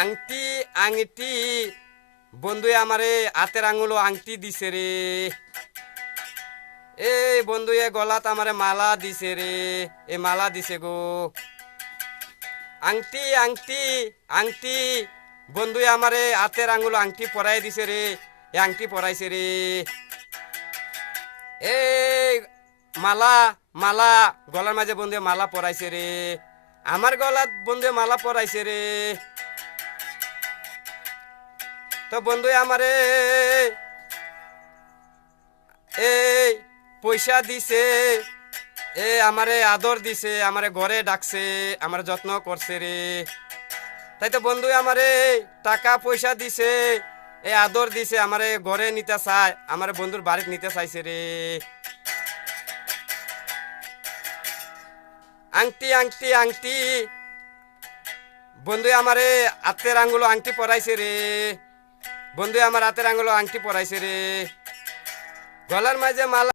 আংটি আংটি বন্ধু আমারে হাতের আঙুলো আংটি দিছে রে। এই বন্ধু গলাত আমারে মালা দিছে রে। এ মালা দিছে গো। আংটি আংটি আংটি বন্ধু আমারে হাতের আঙুলো আংটি পরাই দিছে রে। এ আংটি পরাইছে রে। এই মালা মালা গলার মাঝে বন্ধু মালা পরাইছে রে। আমার গলাত বন্ধু মালা পরাইছে রে। তো বন্ধু আমারে এই পয়সা দিছে। আমারে আদর দিছে, আমারে ঘরে ডাকছে, আমার যত্ন করছে রে। তাই তো বন্ধু আমারে টাকা পয়সা দিছে, আদর দিছে, আমারে ঘরে নিতে চায়, আমার বন্ধুর বাড়িতে নিতে চাইছে রে। আংটি আংটি আংটি বন্ধু আমারে হাতের আঙ্গুলো আংটি পরাইছে রে। বন্ধু আমার হাতের আঙ্গুলো আংটি পরাইছে রে। গলার মাঝে মালা